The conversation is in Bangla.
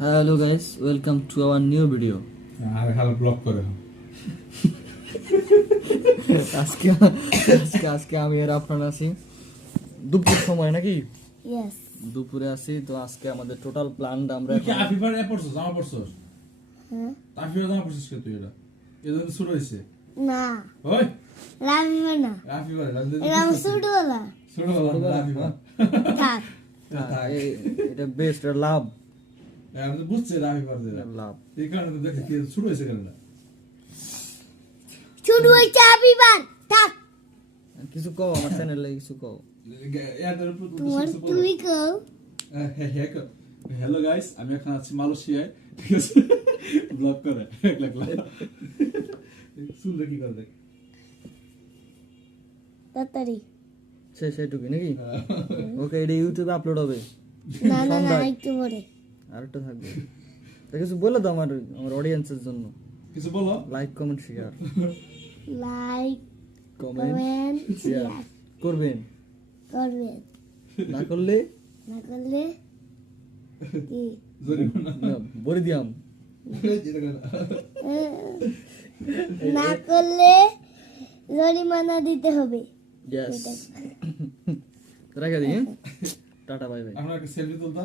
Hello guys, welcome to our new video. আরে হাল ব্লক করে আজকে আজকে আমি আর আপনারা আছি দুপুর সময় নাকি Yes. দুপুরে আছি তো আজকে আমাদের টোটাল প্ল্যানটা আমরা তুই কি আফিফার এ পড়ছস জামা পড়ছস হ্যাঁ? আফিফার জামা পড়ছস কে তুই এটা এজন্য শুরু হইছে না ওই রাখবে না আফিফার এটা আমার ছোটবেলা শুরু হলো না আফিফার থাক এটা বেস্ট লাভ আমি বুঝছি আফিফার যেটা লাভ এই কারণে তো দেখি কি শুরু হইছে কেন না ছোট ওই চাবি বার থাক কিছু কও আমার চ্যানেলে কিছু কও এর উপর তোমার তুমি কও হ্যালো গাইস আমি এখন আছি মালয়েশিয়ায় ঠিক আছে ব্লগ করে একলা শুনলে কি করে দেখ তাড়াতাড়ি সেইটুকু নাকি ওকে এটা ইউটিউবে আপলোড হবে না না না সন্ধ্যায়। একটু পরে আরেকটা থাকবে তো কিছু বলে দাও আমার অডিয়েন্সের জন্য কিছু বলো like comment share like comment comment share share করবেন করবেন না করলে না করলে কি জরিমানা না, বলে দিয়াম না করলে জরিমানা দিতে হবে ইয়েস রাখা দিই টাটা বাই বাই আমরা একটা সেলফি তুলতা